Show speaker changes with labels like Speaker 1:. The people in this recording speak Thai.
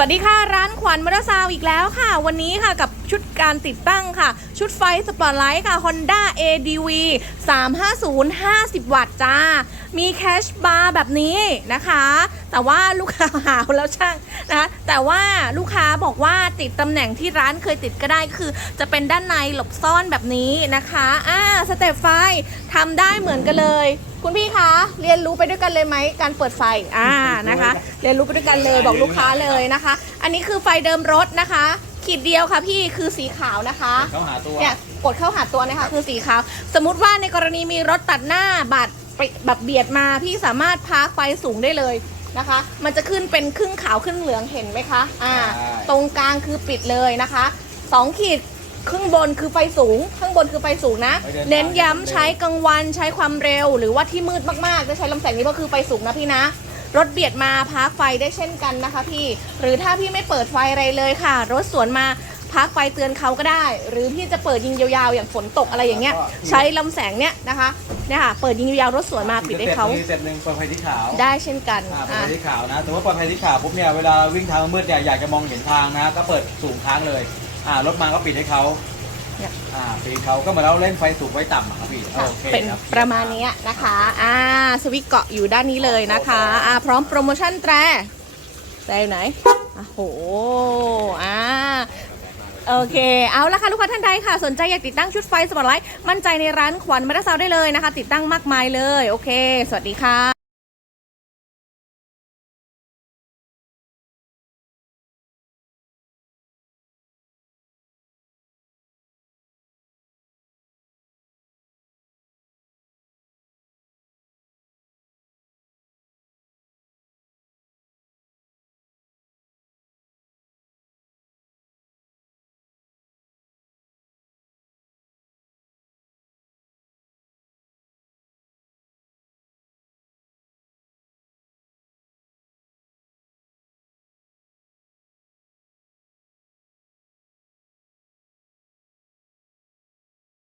Speaker 1: สวัสดีค่ะ ร้านขวัญมอเตอร์ซาวอีกแล้วค่ะ วันนี้ค่ะกับชุดการติดตั้งค่ะ ชุดไฟสปอตไลท์ค่ะ Honda ADV 350 50 วัตต์จ้า มีแคชบาร์แบบนี้นะคะ แต่ว่าลูกค้าหาวแล้วช่างนะคะแต่ว่าลูกค้าบอกว่าติดตำแหน่งที่ร้านเคยติดก็ได้คือ จะเป็นด้านในหลบซ่อนแบบนี้นะคะอ่าสเตปไฟทำได้เหมือนกันเลยคุณพี่คะเรียนรู้ไปด้วยกันเลยไหมการเปิดไฟอ่านะคะ เรียนรู้ไปด้วยกันเลยบอกลูกค้าเลยนะคะ อันนี้คือไฟเดิมรถนะคะ ขีดเดียวค่ะพี่คือสีขาวนะคะ
Speaker 2: เขาหาตัว
Speaker 1: เนี่ยกดเข้าหาตัวนะคะคือสีขาว สมมุติว่าในกรณีมีรถตัดหน้าบาดไปแบบเบียดมาพี่สามารถพาร์คไฟสูงได้เลยนะคะ มันจะขึ้นเป็นครึ่งขาวครึ่งเหลืองเห็นไหมคะอ่าตรงกลางคือปิดเลยนะคะสองขีด ครึ่งบนคือไฟสูง ข้างบนคือไฟสูงนะ เน้นย้ำใช้กลางวันใช้ความเร็ว หรือว่าที่มืดมากๆจะใช้ลำแสงนี้ก็คือไฟสูงนะพี่นะรถเบียดมาพักไฟได้เช่นกันนะคะพี่ หรือถ้าพี่ไม่เปิดไฟอะไรเลยค่ะ รถสวนมาพักไฟเตือนเขาก็ได้ หรือพี่จะเปิดยิงยาวๆ อย่างฝนตกอะไรอย่างเงี้ย ใช้ลำแสงเนี้ยนะคะเนี่ยค่ะเปิดยิงยาวๆรถสวนมาปิดให้เขา
Speaker 2: สเต็ปหนึ่งปลอดภัยที่ขาว
Speaker 1: ได้เช่นกัน
Speaker 2: อ่าปลอด
Speaker 1: อะ
Speaker 2: ภัยที่ขาวนะแต่ว่าปลอดภัยที่ขาวปุ๊บเนี่ยเวลาวิ่งทางมืดเนี่ยอยากจะมองเห็นทางนะ ก็เปิดสูงค้างเลย อ่ารถมาก็ปิดให้เขา
Speaker 1: เนี่ย
Speaker 2: อ่าปิดเขาก็เหมือนเราเล่นไฟสูงไว้ต่ำอะครับพี่
Speaker 1: ค่ะ
Speaker 2: โอเค
Speaker 1: เป็น
Speaker 2: ครับ
Speaker 1: ประมาณเนี้ยนะคะอ่าสวิตช์เกาะอยู่ด้านนี้เลยนะคะอ่าพร้อมโปรโมชั่นแตรแตรอยู่ไหนอะโหอ่าโอเค เอาละค่ะลูกค้าท่านใดค่ะ สนใจอยากติดตั้งชุดไฟสปอตไลท์มั่นใจในร้านขวัญมาราซาวได้เลยนะคะ ติดตั้งมากมายเลย โอเค สวัสดีค่ะ